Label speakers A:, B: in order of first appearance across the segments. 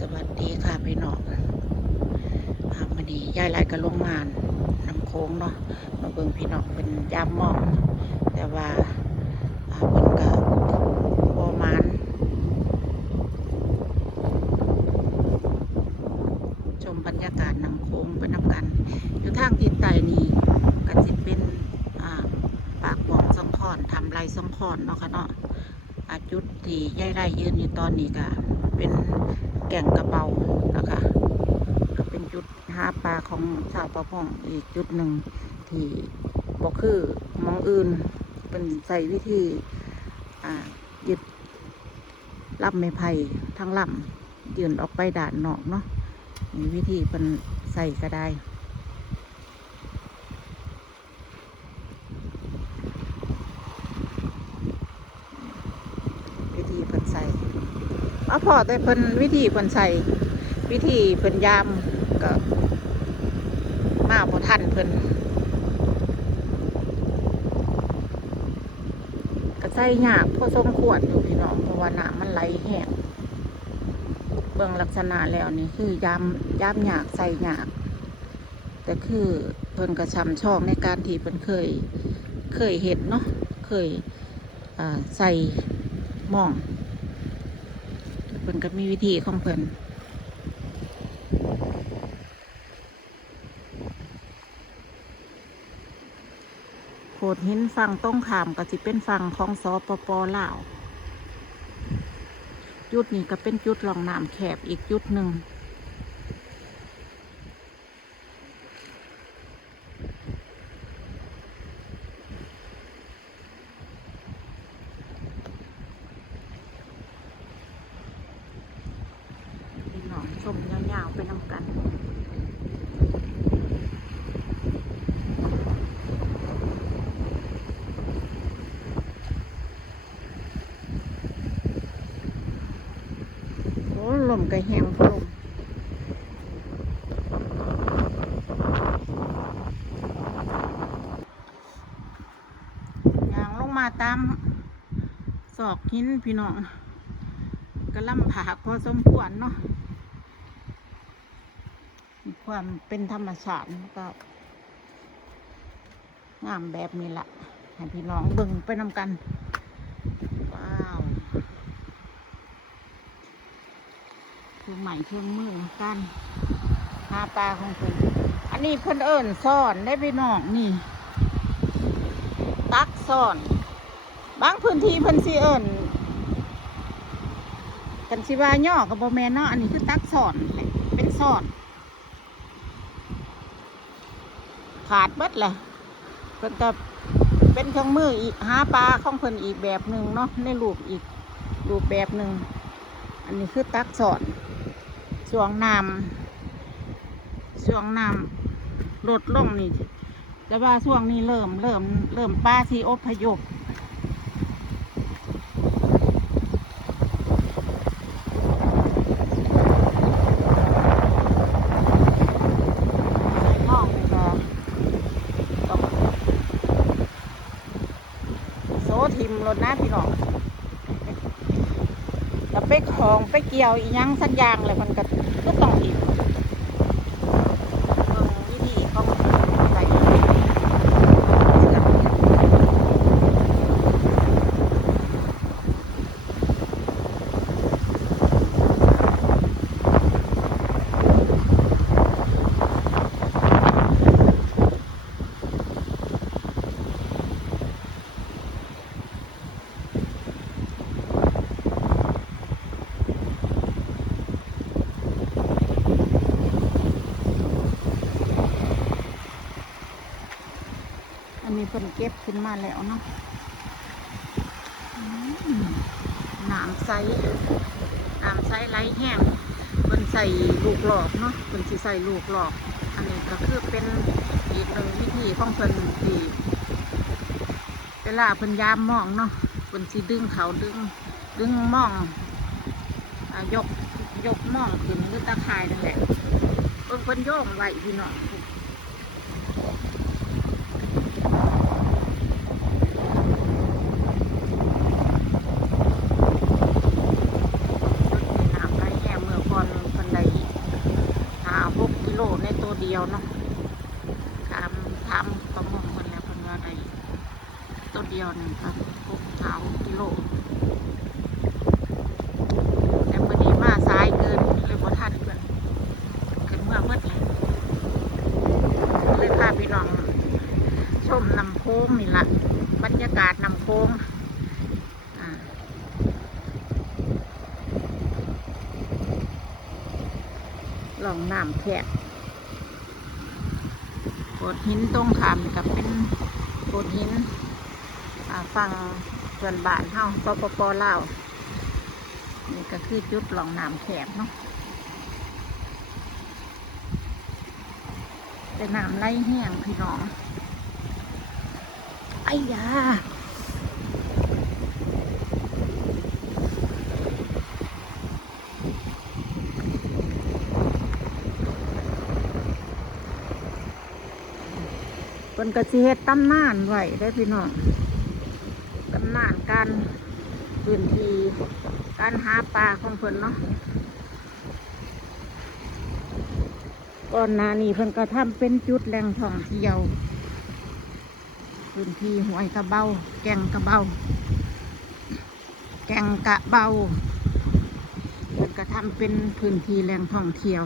A: สวัสดีค่ะพี่น้องอ่ามันนี้ยายไรก็ลงมานนำโค้งเนาะมาเบิ่งพี่น้องเป็นยามหมองแต่ว่าอ่ามันก็พอมานชมบรรยากาศน้ำโค้งไปน้ำกัน อยู่ทางทิศใต้นี่ก็จะเป็นปากบ่องสองคอนทำไรสองคอนเนาะค่ะเนาะจุดที่ยายไรยืนอยู่ตอนนี้ก็ เป็นแก่งกระเบานะคะก็เป็นจุดหาปลาของชาวประมงอีกจุดหนึ่งที่บอกคือมองอื่นเป็นใส่วิธีอ่ายึดลำไม้ไผ่ทั้งลำยืนออกไปด่านนอกเนาะมีวิธีเป็นใส่ก็ได้ วิธีเพิ่นใส่ เอาพอแต่เพิ่นวิธีเพิ่นใส่วิธีเพิ่นยามก็มาบ่ทันเพิ่นก็ใส่ยากพอสมควรอยู่พี่น้องเพราะว่าน้ำมันไหลแห้งเบิ่งลักษณะแล้วนี่คือยามยามยากใส่ยาก แต่คือเพิ่นกระชำช่องในการที่เพิ่นเคยเคยเห็นเนาะเคยใส่หมอง เพิ่นก็มีวิธีของเพิ่นโขดหินฝั่งต้องขามก็สิเป็นฝั่งของสปปลาว จุดนี้ก็เป็นจุดลองน้ำแคบอีกจุดหนึ่ง พี่น้องชมยาวๆ ไปนำกันโอ้ลมก็แหงลมยางลงมาตามศอกหินพี่น้องก็ลำผากพอสมควรเนาะ ความเป็นธรรมชาติก็ งามแบบนี้ละให้พี่น้องเบิ่งไปนำกัน ว้าวคือใหม่เครื่องมือกันหาปลาของเพิ่นอันนี้เพิ่นเอิญซ่อนได้พี่น้องนี่ ตักซ่อน บางพื้นที่เพิ่นสิเอิญกันสิว่าย่อกับโบแมนเนาะอันนี้คือตักซ่อนเป็นซ่อน ขาดเบิดเลยเพิ่นก็เป็นเครื่องมืออีกหาปลาของเพิ่นอีกแบบหนึ่งเนาะในรูปอีกรูปแบบหนึ่งอันนี้คือตักสอนช่วงน้ำช่วงน้ำลดลงนี่แต่ว่าช่วงนี้เริ่มเริ่มเริ่มปลาสีอพยพมองนี่ก็ต้อง โซ ทิมรถนะพี่น้องแล้วไปของไปเกี่ยวอีหยังสัญญางเลยมันก็ก็ต้องทิมเบิ่งวิธีเขาใส่เสื้ออั นี้เป็นเก็บขึ้นมาแล้วเนาะอืมน้ำใสน้ำใสไหลแห้งเป็นใส่ลูกหลอกเนาะเป็นสิใส่ลูกหลอก อันนี้ก็คือเป็นอีกหนึ่งวิธีของเพิ่นที่เวลาเพิ่นยามมองเนาะเพิ่นสิดึงเขาดึง ดึงมองอยกยกมองขึ้นหรือตะข่ายนั่นแหละเพิ่นเพิ่นโยงไว้พี่น้อง น้ำไหลแห้งเมื่อก่อน เนาะถามถามประมงคนแล้วเพิ่นว่าได้ต้นเดียวนี่ก็หกเท้ากิโลแต่พอดีมาซ้ายเกินเลยบ่ทันเพิ่นขึ้นเมื่อมื่อเลยเลยพาพี่น้องชมน้ำโค้งนี่ละบรรยากาศน้ำโค้งลองน้ำแคบโข ดหินตรงขามกับเป็นโขดหินฝั่งเพื่อนบ้านเฮาปปปลาวนี่ก็คือจุดหลองน้ำแขบเนาะแต่น้ำไหลแห้งพี่น้องไอ้ยา กินก็สิเฮ็ดตำนานไว้ได้พี่น้องตำนานการพื้นที่การหาปลาของเพิ่นเนาะก่อนหน้านี้เพิ่นก็ทำเป็นจุดแหล่งท่องเที่ยวพื้นที่หวยกระเบาแกงกระเบาแกงกระเบาเพิ่นก็ทำเป็นพื้นที่แหล่งท่องเที่ยว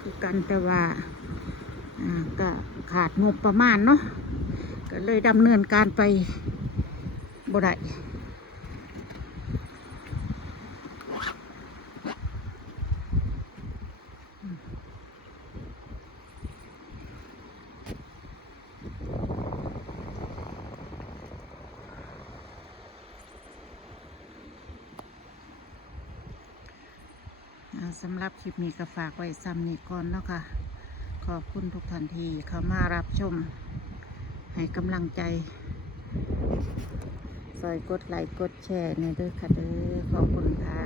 A: คือกันแต่ว่า ก็ขาดงบประมาณเนาะก็เลยดำเนินการไปบ่ได้สำหรับคลิปนี้ก็ฝากไว้ซ้ำนี้ก่อนเนาะค่ะ ขอบคุณทุกท่านที่เข้ามารับชม ให้กำลังใจซอยกดไลค์กดแชร์เนี่ยเด้วยค่ะเด้อขอบคุณค่ะ